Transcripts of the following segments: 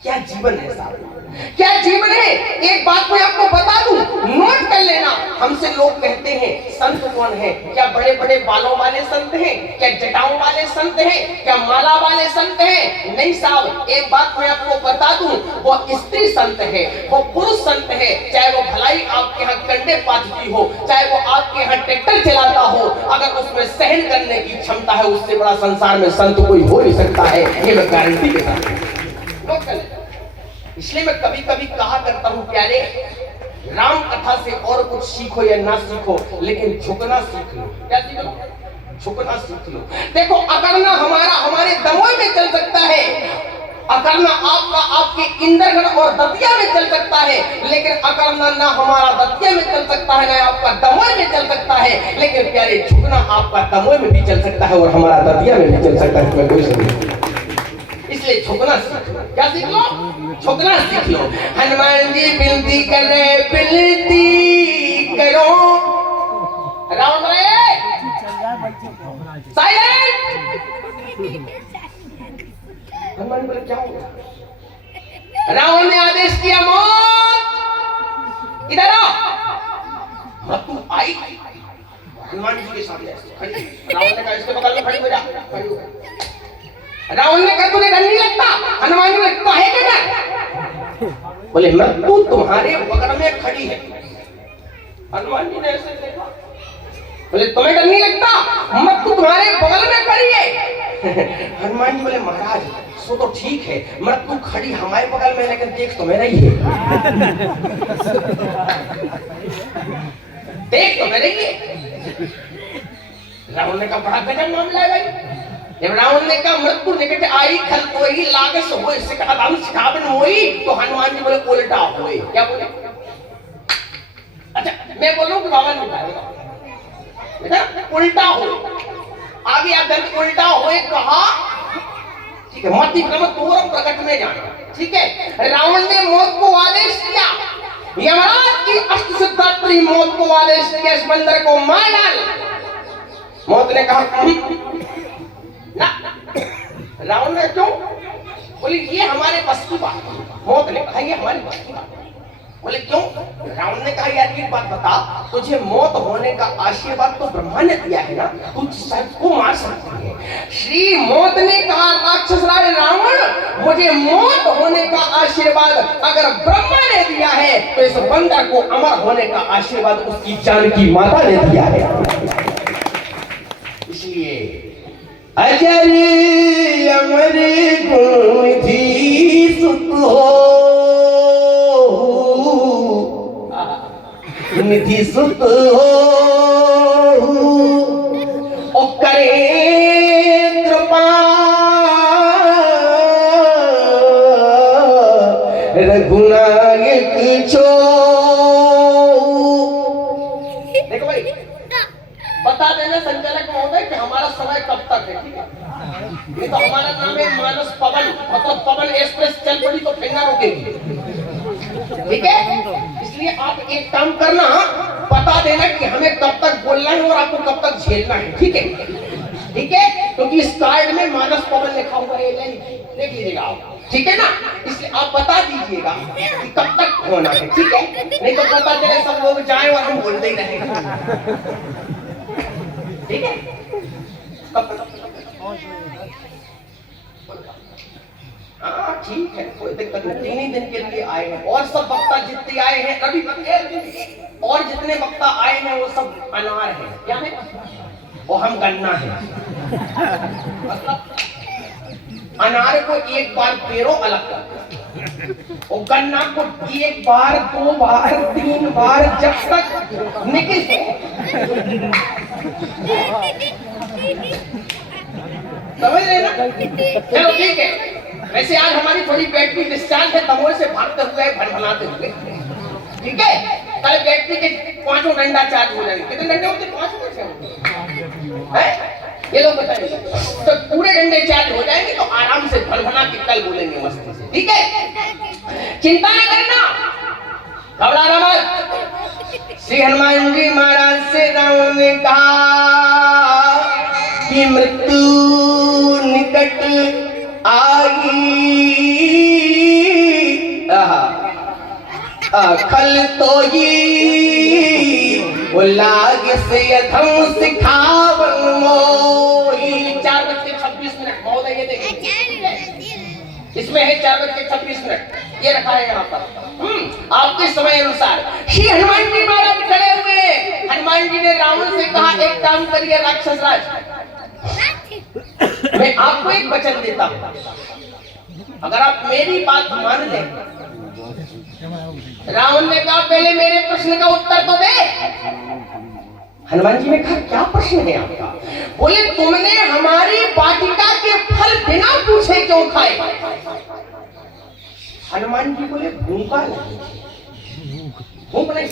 क्या जीवन है साहब, क्या जीवन है। एक बात मैं आपको बता दूं, नोट कर लेना। हमसे लोग कहते हैं संत कौन है, क्या बड़े बड़े बालों वाले संत हैं, क्या जटाओं वाले संत हैं, क्या माला वाले संत हैं। नहीं साहब, एक बात मैं आपको बता दूं, वो स्त्री संत है, वो पुरुष संत है। चाहे वो भलाई आपके यहाँ कंडे पाथती हो, चाहे वो आपके यहाँ ट्रैक्टर चलाता हो, अगर उसमें सहन करने की क्षमता है, उससे बड़ा संसार में संत कोई हो नहीं सकता है। ये मैं गारंटी के साथ। इसलिए मैं कभी कभी कहा करता हूं, प्यारे राम कथा से और कुछ सीखो या ना सीखो, लेकिन झुकना सीख लो। क्या सीख लो? झुकना सीख लो। देखो, अकड़ना हमारा हमारे दमों में चल सकता है, अकड़ना आपका आपके इंद्रगढ़ और दतिया में चल सकता है, लेकिन अकड़ना ना हमारा दतिया में चल सकता है, ना आपका दमोह में चल सकता है। लेकिन प्यारे, झुकना आपका दमोह में भी चल सकता है और हमारा दतिया में भी चल सकता है। इसमें कोई समझ। इसलिए झुकना सीख लो। क्या सीख लो? झुकना सीख लो। हनुमान जी विनती कर रहे, विनती करो। रावण बोले साइलेंट। हनुमान बोले क्या हुआ? रावण ने आदेश किया, मौत इधर आओ। मत तू आई हनुमान जी के सामने रावण ने कहा, इसके बगल में खड़ी हो जा। खड़ी हो गई। रावण ने कहा, तुझे डर नहीं लगता? हनुमान जी ने कहा, है क्या डर? बोले, मृत्यु तुम्हारे बगल में खड़ी है। हनुमान जी ने ऐसे देखा, बोले, तुम्हें डर नहीं लगता? मृत्यु तुम्हारे बगल में खड़ी है। हनुमान जी बोले, महाराज सो तो ठीक है, मृत्यु खड़ी हमारे बगल में, लेकिन देख तो मेरा ही है। देख तो मेरा ही है। रावण ने कहा, बड़ा गजब मामला है भाई। जब रावण ने कहा, मृत्यु निकट आई, खल कोई लागस हो, इससे कहा दाम सिखावन होई, तो हनुमान जी बोले, उल्टा होए। क्या बोले? अच्छा, मैं बोल रहा हूं कि बाबा ने बताया उल्टा हो। आगे आकर उल्टा होए कहा, ठीक है, मत विक्रम तोर प्रकट में जाना। ठीक है, रावण ने मौत को आदेश दिया, यमराज की अष्ट सिद्धात्री मौत को आदेश दिया, इस बंदर को मार डाल। मौत ने कहा ना। रावण ने क्यों? बोले, ये हमारे बस की बात है। मौत ने कहा, ये हमारी बस की बात है। बोले, क्यों? रावण ने कहा, यार एक बात बता, तुझे मौत होने का आशीर्वाद तो ब्रह्मा ने दिया है ना, तू सबको मार सकती है। श्री मौत ने कहा, राक्षस राज रावण, मुझे मौत होने का आशीर्वाद अगर ब्रह्मा ने दिया है, तो इस बंदर को अमर होने का आशीर्वाद उसकी जानकी माता ने दिया है। इसलिए अजर अमर गुण थी सुत हो, निधि सुत हो, ओ करे कृपा रघुनायक छो। देखो भाई, बता देना संचालक महोदय कि हमारा समय कब तक है। ठीक है, नहीं तो हमारा नाम है मानस पवन, मतलब पवन एक्सप्रेस चल पड़ी तो फिर ना रुकेगी। ठीक है, इसलिए आप एक काम करना, बता देना कि हमें कब तक बोलना है और आपको कब तक झेलना है। ठीक है, ठीक है, क्योंकि इस कार्ड में मानस पवन लिखा हुआ है, देख लीजिएगा आप। ठीक है ना, इसलिए आप बता दीजिएगा कि कब तक होना है। ठीक है, नहीं तो पता चले सब लोग जाए और हम बोलते ही रहेंगे। ठीक है, कब तक? हाँ ठीक है, कोई दिक्कत नहीं। 3 ही दिन के लिए आए हैं और सब वक्ता जितने आए हैं, रवि और जितने वक्ता आए हैं वो सब अनार हैं। क्या है? और हम गन्ना है। मतलब अनार को एक बार पेरो अलग कर, और गन्ना को 1 बार 2 बार 3 बार, जब तक निकल। समझ रहे ना? चलो ठीक है। वैसे आज हमारी थोड़ी बैटरी डिस्चार्ज है, दमोह से भागते हुए भनभनाते हुए। ठीक है, कल बैटरी के 5 डंडा चार्ज हो जाएंगे। कितने डंडे होते? 5 ये लोग बताइए। तो पूरे डंडे चार्ज हो जाएंगे तो आराम से भनभना के कल बोलेंगे मस्ती से। ठीक है, चिंता न करना, घबराना मत। श्री हनुमान जी महाराज से रावण ने कहा कि मृत्यु निकट आई खल तो ये लाग से अधम सिखावन मोही। 4:26 महोदय ये देखिए, इसमें है 4:26 ये रखा है यहाँ पर। आपके समय अनुसार श्री हनुमान जी महाराज खड़े हुए। हनुमान जी ने रावण से कहा, एक काम करिए राक्षस राज, मैं आपको एक वचन देता हूं, अगर आप मेरी बात मान लें। रावण ने कहा, पहले मेरे प्रश्न का उत्तर तो दे। हनुमान जी ने कहा, क्या प्रश्न है आपका? बोले, तुमने हमारी वाटिका के फल बिना पूछे क्यों खाए? हनुमान जी बोले, भूखा लगी। भूख नहीं,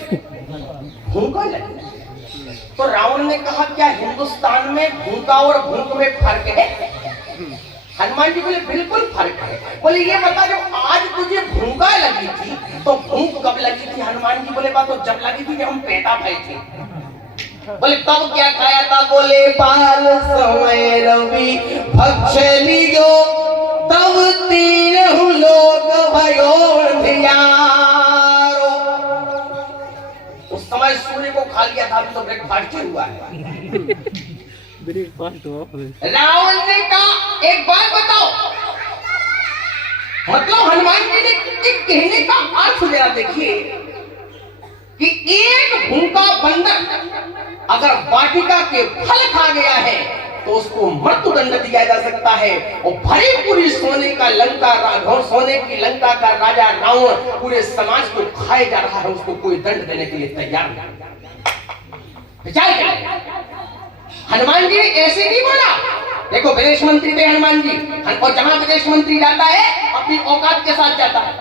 भूखा लगी। तो रावण ने कहा, क्या हिंदुस्तान में भूखा और भूख में फर्क है? हनुमान जी बोले, बिल्कुल फर्क है। बोले, ये बता, जब आज तुझे भूखा लगी थी तो भूख कब लगी थी? हनुमान जी बोले, बात तो जब लगी थी जब हम पैदा भए थे। बोले, तब क्या खाया था? बोले, पाल समय रवि भक्ष लियो तब तीनहु लोक भयो अंधियारो। उस समय सूर्य को खा लिया था, तो ब्रेकफास्ट हुआ है। रावण ने कहा, एक बात बताओ, मतलब हनुमान जी ने कहने का अर्थ जरा देखिए कि एक भूखा बंदर अगर वाटिका के फल खा गया है तो उसको मृत्युदंड दिया जा सकता है, और भरी पूरी सोने का लंका, सोने की लंका का राजा रावण पूरे समाज को खाए जा रहा है, उसको कोई दंड देने के लिए तैयार नहीं। हनुमान जी ने ऐसे नहीं बोला। देखो, विदेश मंत्री थे हनुमान जी, और जहां विदेश मंत्री जाता है अपनी औकात के साथ जाता है,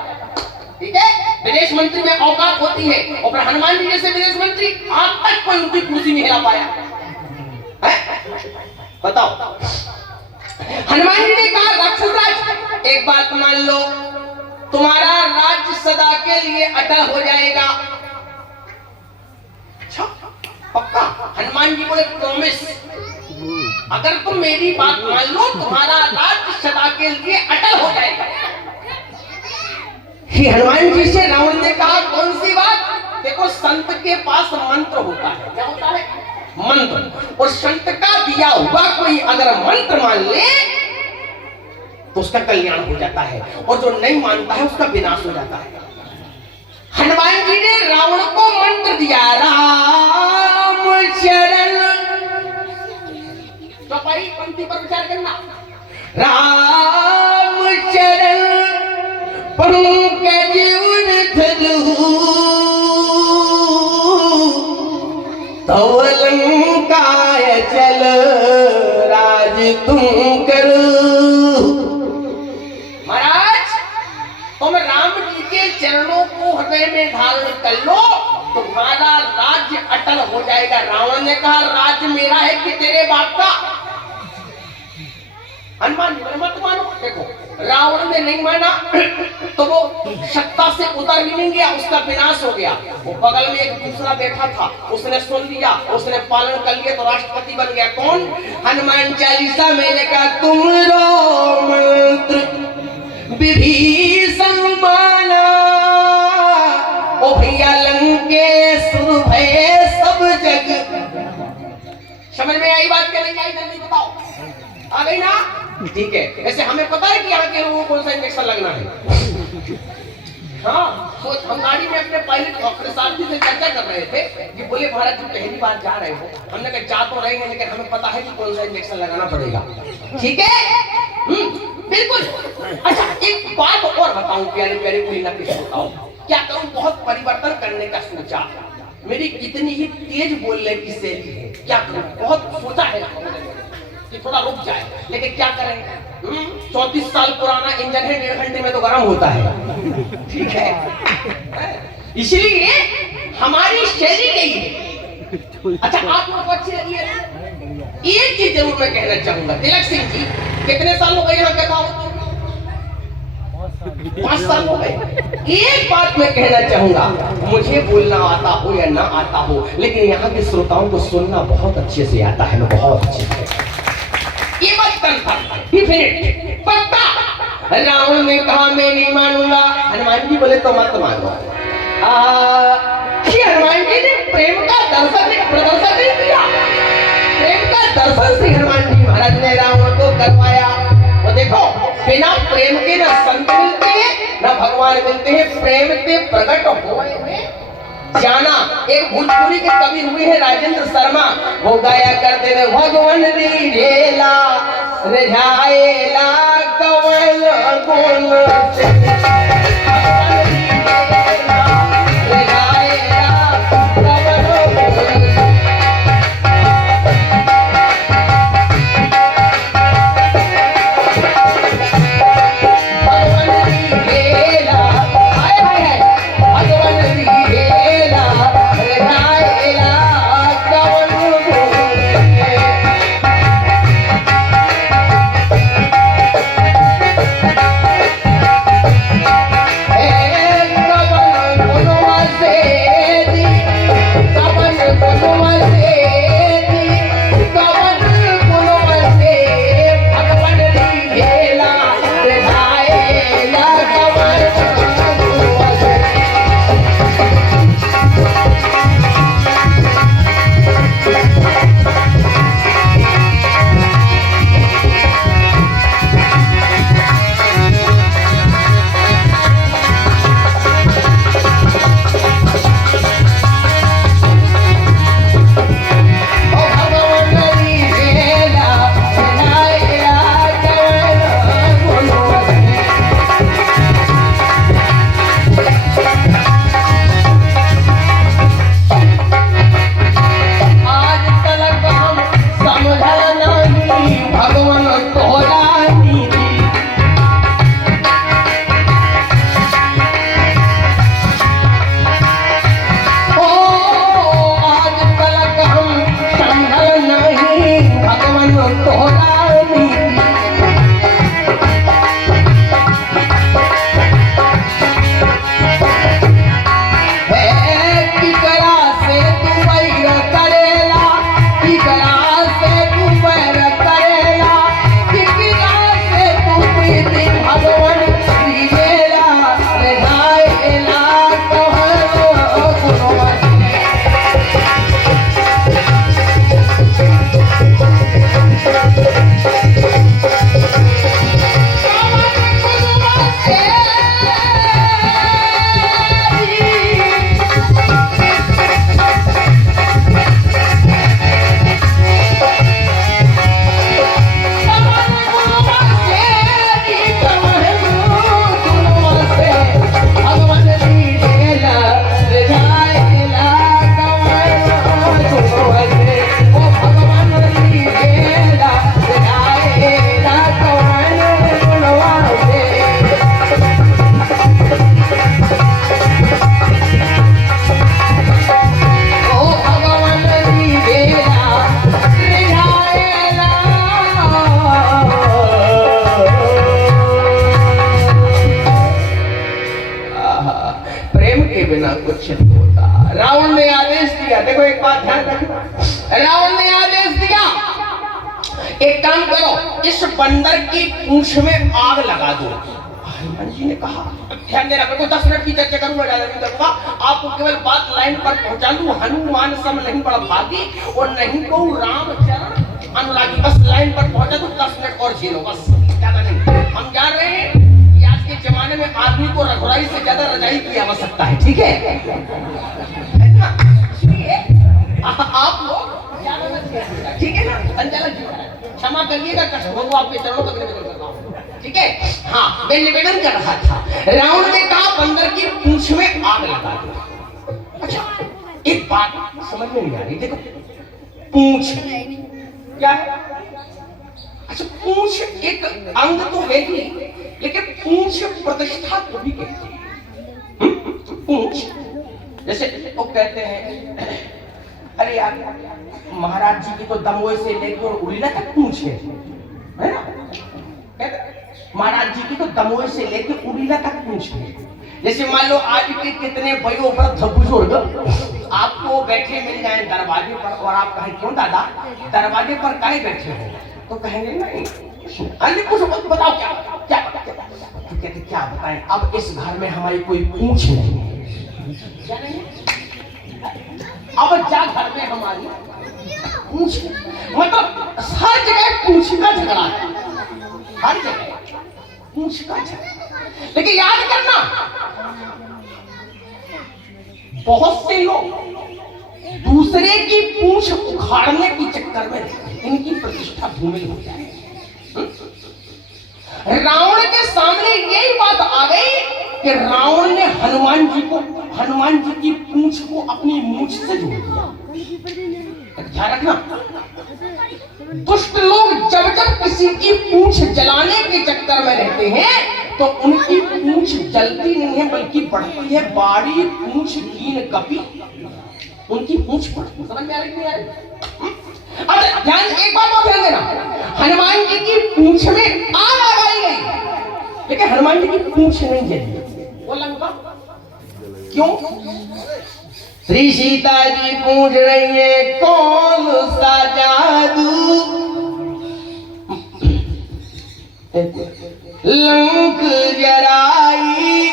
ठीक है? विदेश मंत्री में औकात होती है, और हनुमान जी जैसे विदेश मंत्री आज तक कोई उनकी कुर्सी नहीं हिला पाया है? बताओ। हनुमान जी ने कहा, राक्षस राज, एक बात मान लो, तुम्हारा राज्य सदा के लिए अटल हो जाएगा। पक्का? हनुमान जी बोले, प्रॉमिस, अगर तुम मेरी बात मान लो तुम्हारा राज्य सदा के लिए अटल हो जाएगा। हनुमान जी से रावण ने कहा, कौन सी बात? देखो, संत के पास मंत्र होता है। क्या होता है? मंत्र। और संत का दिया हुआ कोई अगर मंत्र मान ले तो उसका कल्याण हो जाता है, और जो नहीं मानता है उसका विनाश हो जाता है। हनुमान जी ने रावण को मंत्र दिया, राम चरण, तो भाई पंक्ति पर विचार करना, राम चरण पंकज उड़धरू तव लंकाय चल राज तुम करो। महाराज, तुम राम जी के चरणों को हृदय में धारण कर लो, तुम्हारा राज्य अटल हो जाएगा। रावण ने कहा, राज्य मेरा है कि तेरे बाप का? हनुमान जी बोले, मत मानो। देखो, रावण ने नहीं माना तो वो सत्ता से उतर भी नहीं गया, उसका विनाश हो गया। वो बगल में एक दूसरा बैठा था, उसने सुन लिया, उसने पालन कर लिया, तो राष्ट्रपति बन गया। कौन? हनुमान चालीसा में लिखा, तुमरो मंत्र विभीषण माना, ओ भैया लंकेश्वर भय सब जग। समझ में आई बात? क्या नहीं आई? जल्दी बताओ। आ गई ना? ठीक है। वैसे हमें पता है कि यहाँ के लोगों को कौन सा इंजेक्शन लगना है। हाँ, तो हम गाड़ी में अपने पायलट अपने साथी से चर्चा कर रहे थे कि बोले, महाराज जी पहली बार जा रहे हो। हमने कहा, जा तो रहे हैं, लेकिन हमें पता है कि कौन सा इंजेक्शन लगाना पड़ेगा। ठीक है? बिल्कुल। अच्छा, एक बात और बताऊं, प्यारे प्यारे कोई ना किसी बताओ, क्या करूं? बहुत परिवर्तन करने का सोचा, मेरी कितनी ही तेज बोलने की शैली है, क्या करूं? बहुत सोचा है कि थोड़ा रुक जाए, लेकिन क्या करें? 34 साल पुराना इंजन है, 1.5 घंटे में तो गर्म होता है। ठीक है, इसलिए हमारी शैली यही है। अच्छा, आप लोगों को अच्छी लगी है? एक चीज जरूर मैं कहना चाहूंगा, तिलक सिंह जी कितने साल हो गए यहाँ कथा होती? 5 साल हो गए। एक बात मैं कहना चाहूंगा, मुझे बोलना आता हो या ना आता हो, लेकिन यहाँ के श्रोताओं को सुनना बहुत अच्छे से आता है, मैं बहुत अच्छे से। ये बात कंफर्म, पक्का। रावण ने कहा, मैं नहीं मानूंगा। हनुमान जी बोले, तो मत मानो। श्री हनुमान जी ने प्रेम का दर्शन प्रदर्शन नहीं दिया। प्रेम का दर्शन श्री हनुमान जी महाराज ने रावण को करवाया। तो देखो बिना प्रेम के न संत मिलते हैं न भगवान मिलते हैं। प्रेम के प्रकट होए में जाना। एक भोजपुरी के कवि हुए हैं राजेंद्र शर्मा, वो गाया करते थे भगवान रीझेला रिझाएला कवन गुण से कुछ नहीं होता। रावण ने आदेश दिया, देखो एक बात ध्यान रखना, रावण ने आदेश दिया एक काम करो, इस बंदर की पूंछ में आग लगा दो। हनुमान जी ने कहा ध्यान देना, मेरे को 10 मिनट की चर्चा करूंगा, ज्यादा नहीं करूंगा, आपको केवल बात लाइन पर पहुंचा दूं। हनुमान सम नहीं बड़ा भागी और नहीं को रामचरण अनुरागी, बस लाइन पर पहुंचा दूं, 10 मिनट और झेलो, बस ज्यादा नहीं। हम जान रहे हैं कि आज के जमाने में आदमी को रघुराई से ज्यादा रजाई की आवश्यकता है, ठीक है ना? इसलिए आप लोग ठीक है ना, संचालक जी क्षमा करिएगा, कष्ट हो आपके चरणों तक निवेदन करता हूं, ठीक है? हाँ, मैं निवेदन कर रहा था, रावण ने कहा बंदर की पूंछ में आग लगा दो। अच्छा, एक बात समझ में नहीं आ रही, देखो पूंछ क्या है? अच्छा, पूंछ एक अंग तो है ही, लेकिन पूंछ प्रतिष्ठा को भी कहती है। पूंछ जैसे वो कहते हैं, अरे यार महाराज जी की तो दमोए से लेकर उड़ीला तक पूंछ है ना? महाराज जी की तो दमोए से लेकर उड़ीला तक पूंछ है। जैसे मान लो आज के कितने वयोवृद्ध बुजुर्ग आपको बैठे मिल जाए दरवाजे पर और आप कहें क्यों दादा दरवाजे पर काहे बैठे हो, तो कहेंगे नहीं अरे कुछ बताओ, क्या क्या कहते क्या बताएं, अब इस घर में हमारी कोई पूंछ नहीं है। क्या नहीं? अब जा घर में हमारी पूछ, मतलब हर जगह पूछ का झगड़ा है, हर जगह पूछ का झगड़ा। लेकिन याद करना, बहुत से लोग दूसरे की पूछ उखाड़ने के चक्कर में इनकी प्रतिष्ठा धूमिल हो जाए। रावण के सामने यही बात आ गई कि रावण ने हनुमान जी की पूंछ को अपनी मूंछ से जोड़ दिया। ध्यान रखना, दुष्ट लोग जब जब किसी की पूंछ जलाने के चक्कर में रहते हैं तो उनकी पूंछ जलती नहीं है बल्कि बढ़ती है। बाड़ी पूंछ कीन कपी, उनकी पूंछ बढ़ती। समझ में आ रही नहीं आ रही? अच्छा ध्यान, एक बात और ध्यान देना, हनुमान जी की पूंछ में आग लगाई गई लेकिन हनुमान जी की पूंछ नहीं जली। वो लंका क्यों? श्री सीता जी पूछ रही है कौन सा जादू लंक जराई।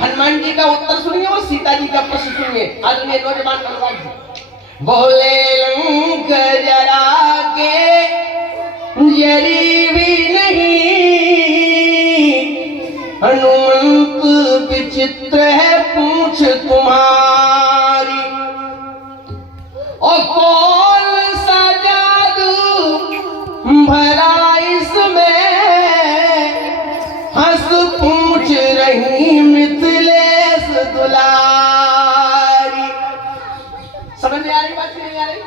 हनुमान जी का उत्तर सुनिए और सीता जी का प्रश्न सुनिए। आदरणीय नौजवान अनुराग जी बोले, लंक जरा के जरी भी नहीं, हनुमंत विचित्र है पूछ तुम्हारी, और कौन सा जादू भरा इसमें, हंस पूछ रही मिथिलेश दुलारी। समझ में आ रही बात नहीं आ रही?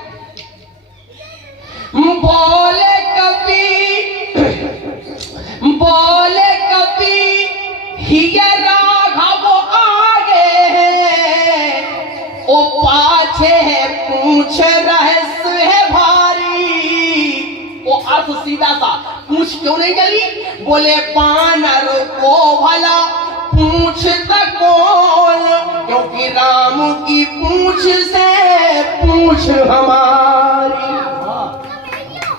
बोले कपी हिया राघव आगे है, ओ पाछे है पूछ रहस्य है भारी। वो अर्थ सीधा सा, पूछ क्यों नहीं जली? बोले बानर को भला पूछ तक कौन, क्योंकि राम की पूछ से पूछ हमारी।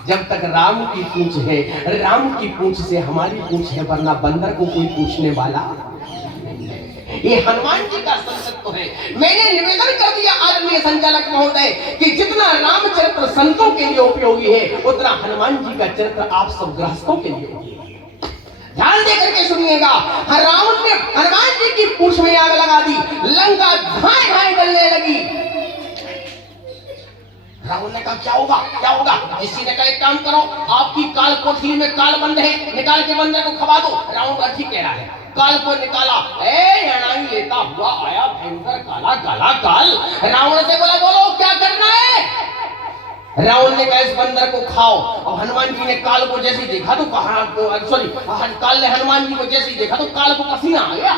जब तक राम की पूंछ है, राम की पूंछ से हमारी पूंछ है, वरना बंदर को कोई पूछने वाला। ये हनुमान जी का संकल्प है। मैंने निवेदन कर दिया आदरणीय संचालक महोदय कि जितना रामचरित्र संतों के लिए उपयोगी है उतना हनुमान जी का चरित्र आप सब गृहस्थों के लिए उपयोगी है। ध्यान दे करके सुनिएगा। रावण ने हनुमान जी की पूंछ में आग लगा दी, लंका धाए धाए जलने लगी। रावण ने कहा क्या होगा क्या होगा? किसी ने कहा एक काम करो, आपकी काल कोठरी में काल बंद है, निकाल के बंदर को खवा दो। रावण का ठीक कह रहा है। काल को निकाला, अड़ाई लेता हुआ आया भयंकर काला काला काल। रावण से बोला बोलो क्या करना है? रावण ने कहा इस बंदर को खाओ। और हनुमान जी ने काल को जैसे देखा तो काल ने हनुमान जी को जैसे देखा तो काल को पसीना आ गया।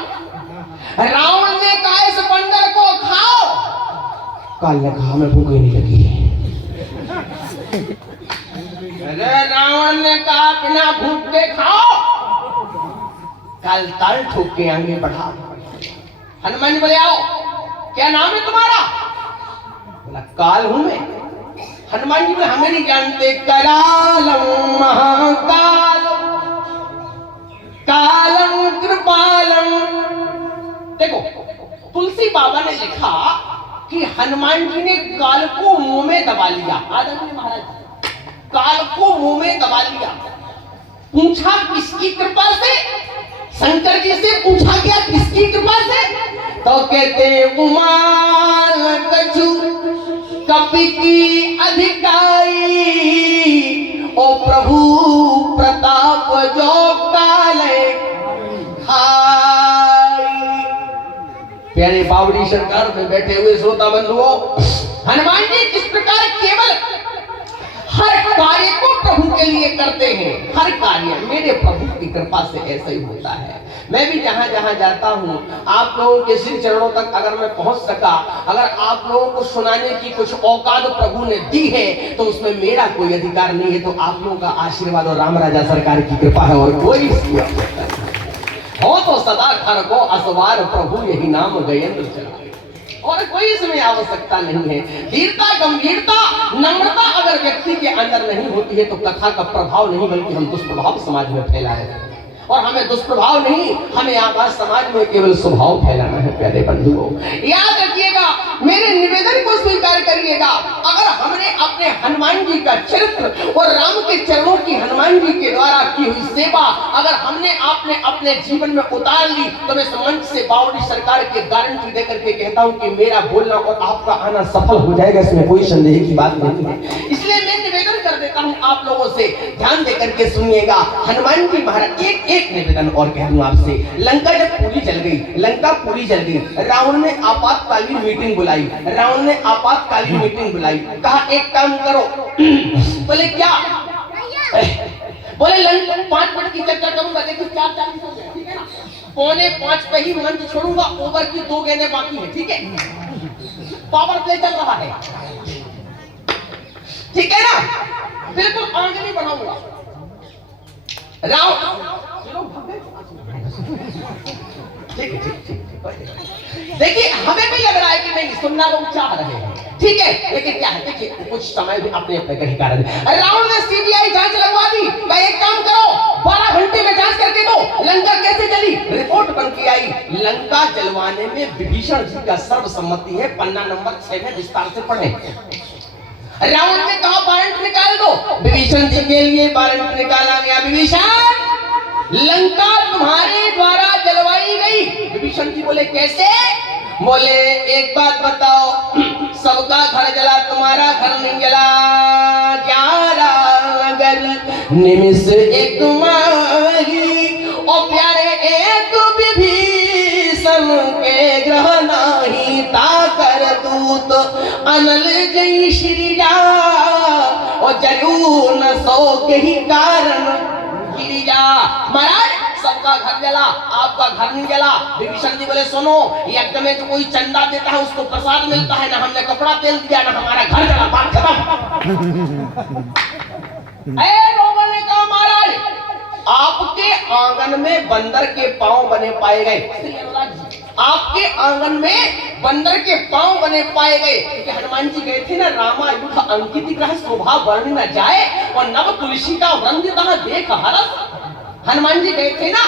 रावण ने कहा इस बंदर को खाओ। काल ने कहा हमें भूख ही नहीं लगी। रावण ने कहा बिना भूख के खाओ। काल ताल ठोक के आगे बढ़ा। हनुमान जी बोले आओ, क्या नाम है तुम्हारा? बोला काल हूं मैं। हनुमान जी बोले हमें नहीं जानते। करालम महाकाल कालम कृपालम। देखो तुलसी बाबा ने लिखा कि हनुमान जी ने काल को मुंह में दबा लिया। आदरणीय महाराज, काल को मुंह में दबा लिया। पूछा किसकी कृपा से? शंकर जी से पूछा गया किसकी कृपा से? तो कहते उमाल कछु कपि की अधिकारी, ओ प्रभु प्रताप जो काले खाई। प्यारे बावड़ी सरकार में बैठे हुए श्रोता बंधुओं, हनुमान जी जिस प्रकार केवल हर कार्य को प्रभु के लिए करते हैं, हर कार्य मेरे प्रभु की कृपा से ऐसा ही होता है। मैं भी जहां जहां जाता हूं, आप लोगों के श्री चरणों तक अगर मैं पहुंच सका, अगर आप लोगों को सुनाने की कुछ औकात प्रभु ने दी है तो उसमें मेरा कोई अधिकार नहीं है। तो आप लोगों का आशीर्वाद और राम राजा सरकार की कृपा है और कोई हो तो सदा खर को असवार प्रभु यही नाम गयेंद्र चला, और कोई इसमें आवश्यकता नहीं है। धीरता गंभीरता नम्रता अगर व्यक्ति के अंदर नहीं होती है तो कथा का प्रभाव नहीं बल्कि हम दुष्प्रभाव समाज में फैला है। और हमें दुष्प्रभाव नहीं, हमें आकाश समाज में केवल स्वभाव फैलाना है। प्यारे बंधुओं, याद रखिएगा, मेरे निवेदन को स्वीकार करिएगा। अगर हमने अपने हनुमान जी का चरित्र और राम के चरणों की हनुमान जी के द्वारा की हुई सेवा अगर हमने आपने अपने जीवन में उतार ली, तो मैं मंच से बावड़ी सरकार के गारंटी देकर के कहता हूं कि मेरा बोलना और आपका आना सफल हो जाएगा, इसमें कोई संदेह की बात नहीं है। इसलिए मैं निवेदन कर देता हूं आप लोगों से, ध्यान देकर के सुनिएगा। हनुमान जी महाराज, एक निवेदन और कह दूं आपसे। लंका जब पूरी जल गई, लंका पूरी जल गई, रावण ने आपातकालीन मीटिंग बुलाई, रावण ने आपातकालीन मीटिंग बुलाई, कहा एक काम करो। बोले क्या? बोले लंका 5 मिनट की चर्चा करूंगा, देखिए 4:40 हो गया, ठीक है ना? 4:45 पे ही मंच छोड़ूंगा, ओवर की 2 गेंदें बाकी है, ठीक है? पावर प्ले चल रहा है, ठीक है ना? बिल्कुल आंगली बनाऊंगा। देखिए हमें भी लग रहा है कि नहीं, सुनना लोग चाह रहे हैं, ठीक है, लेकिन क्या है, देखिए कुछ समय भी अपने अपने कहीं कारण। रावण ने सीबीआई जांच लगवा दी, भाई एक काम करो 12 घंटे में जांच करके दो लंका कैसे जली। रिपोर्ट बन के आई, लंका जलवाने में विभीषण जी का सर्वसम्मति है, पन्ना नंबर 6 में विस्तार से पढ़े। रावण ने कहा वारंट निकाल दो, विभीषण जी के लिए वारंट निकाला गया। विभीषण, लंका तुम्हारे द्वारा जलवाई गई। विभीषण जी बोले कैसे? बोले एक बात बताओ, सबका घर जला, तुम्हारा घर नहीं जला। 11 नगर निमिष एक माही, और प्यारे एक विभीषण के ग्रह नाही, ताकर दूत अनल जय श्री जा, और जरूर न सो के ही कारण गिरिजा। महाराज सबका घर जला, आपका घर नहीं जला। विभीषण जी बोले सुनो, यज्ञ में जो कोई चंदा देता है उसको प्रसाद मिलता है, ना हमने कपड़ा तेल दिया, ना हमारा घर जला, बात खत्म। लोगों ने कहा महाराज आपके आंगन में बंदर के पांव बने पाए गए, आपके आंगन में बंदर के पांव बने पाए गए। क्योंकि हनुमान जी गए थे ना, रामायुध अंकित ग्रह शोभा वर्ण न जाए, और नव तुलसी का वृंदतः देख हरस। हनुमान जी गए थे ना,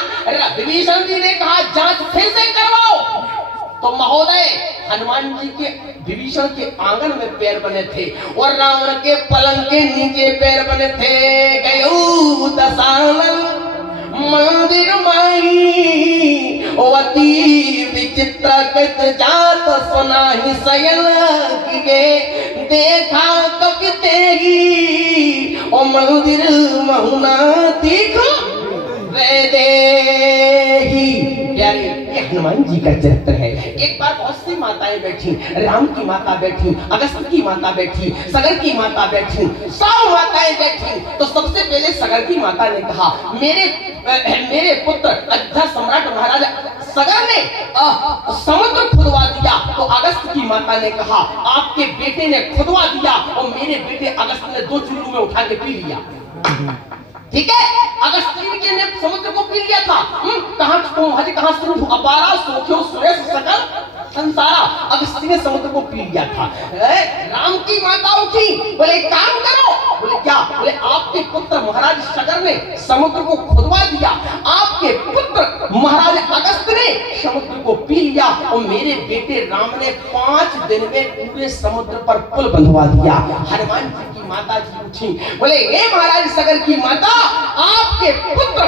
विभीषण जी ने कहा जांच फिर से करवाओ, तो महोदय हनुमान जी के विभीषण के आंगन में पैर बने थे, और रावण के पलंग के नीचे पैर बने थे। गयो दशानन मंदिर माई, अति विचित्र कृत जात सुनाहि सयल किए, देखा कपि तेरी ओ मंदिर महुना देखो प्यारे, ये हनुमान जी का चरित्र है। एक बार बहुत सी माताएं बैठी, राम की माता बैठी, अगस्त की माता बैठी, सगर की माता बैठी, 100 माताएं बैठी। तो सबसे पहले सगर की माता ने कहा मेरे पुत्र अयोध्या सम्राट महाराज सगर ने समुद्र खुदवा दिया। तो अगस्त की माता ने कहा आपके बेटे ने खुदवा दिया, और मेरे बेटे अगस्त ने 2 चुल्लू में उठा के पी लिया। ठीक है, अगस्तीन के ने समुद्र को पी लिया था। कहां तुम हज कहां सिंधु अपारा सोख्यो सुरेश सकल संसारा, अगस्ती ने समुद्र को पी लिया था। राम की माता उठी, बोले काम करो। बोले क्या? बोले आपके पुत्र महाराज सगर ने समुद्र को खुदवा दिया, आपके पुत्र महाराज अगस्त ने समुद्र को पी लिया, और मेरे बेटे राम ने 5 दिन में पूरे समुद्र पर पुल बंधवा दिया। हनुमान जी की माता जी उठी, बोले हे महाराज सगर की माता, आपके पुत्र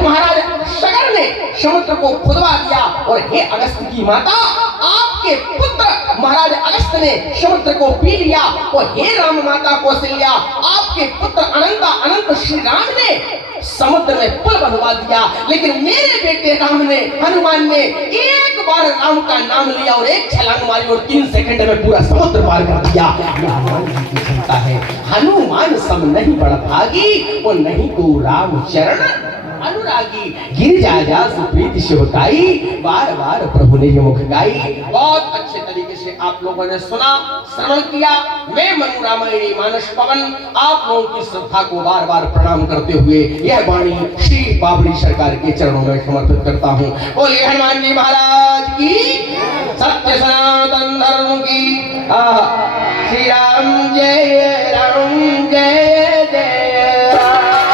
महाराज सगर ने समुद्र को खुदवा दिया, और हे अगस्त की माता, आपके पुत्र महाराज अगस्त ने समुद्र को पी लिया, और हे राम माता कौशल्या, आपके पुत्र अनंत श्री राम ने समुद्र में पुल बंधवा दिया। लेकिन मेरे बेटे राम ने, हनुमान ने एक बार राम का नाम लिया और एक छलांग मारी, और 3 सेकंड में पूरा समुद्र पार कर दिया। हनुमान जी की क्षमता है। हनुमान सम नहीं बड़ भागी, और नहीं को राम चरण अनुरागी, गिर जा जा सुप्रीति शिवकाई, बार बार प्रभु ने मुख गाई। बहुत अच्छे तरीके से आप लोगों ने सुना, श्रवण किया। मैं मनु रामायणी मानस पवन आप लोगों की श्रद्धा को बार बार प्रणाम करते हुए यह वाणी श्री बाबरी सरकार के चरणों में समर्पित करता हूँ। बोलिए हनुमान जी महाराज की, सत्य सनातन धर्म की। श्री राम जय